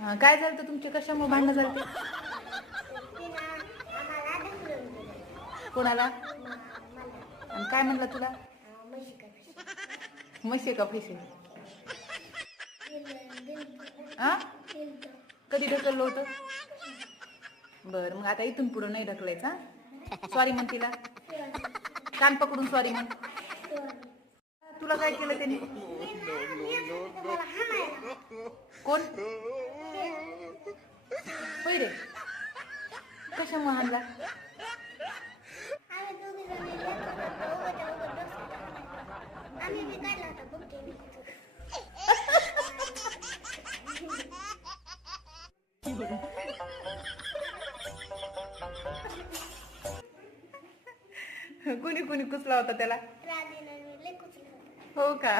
हा, काय झालं तर तुमचे? कशामुळे भांडणं झालं ते तिनं आम्हाला ढकलून दिलं कोणाला? मला आणि काय म्हणला तुला? अं, म्हशी कशी म्हशी का पैसे दिलं दिलं हा? दिलं कधी ढकललं होतं? बर मग आता इथून पुढं नाही ढकलायचा सॉरी म्हण तिला. कान पकडून सॉरी म्हण. तुला काय केलं त्यांनी? कोण? बी काढला होता बुट्टी कुणी कुणी कुचला होता त्याला? हो का?